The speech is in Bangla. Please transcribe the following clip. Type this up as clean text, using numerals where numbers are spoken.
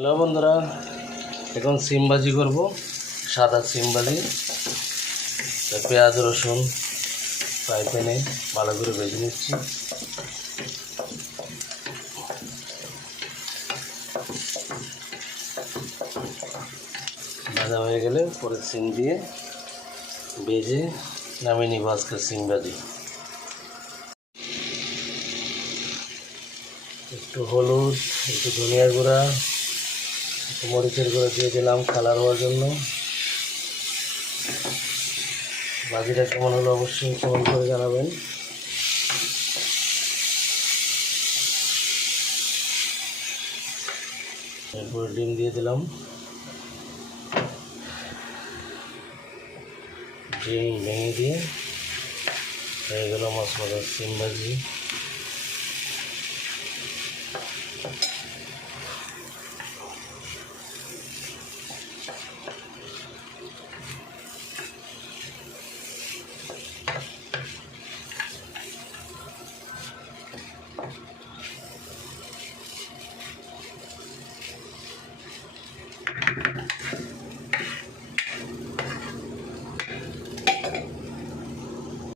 হ্যালো বন্ধুরা, এখন সিম ভাজি করবো। সাদা সিম ভাজি, পেঁয়াজ রসুন ফ্রাই প্যানে ভালো করে ভেজে নিচ্ছি। ভাজা হয়ে গেলে পরে সিম দিয়ে ভেজে নামিয়ে নিব আজকের সিম ভাজি। একটু হলুদ, একটু ধনিয়া গুঁড়া, একটু মরিচের গুঁড়া দিয়ে দিলাম কালার হওয়ার জন্য। ভাজিটা কেমন হলো অবশ্যই কমেন্ট করে জানাবেন। এরপরে ডিম দিয়ে দিলাম। ডিম ভেঙে দিয়ে হয়ে গেল মশলাদার সিম ভাজি।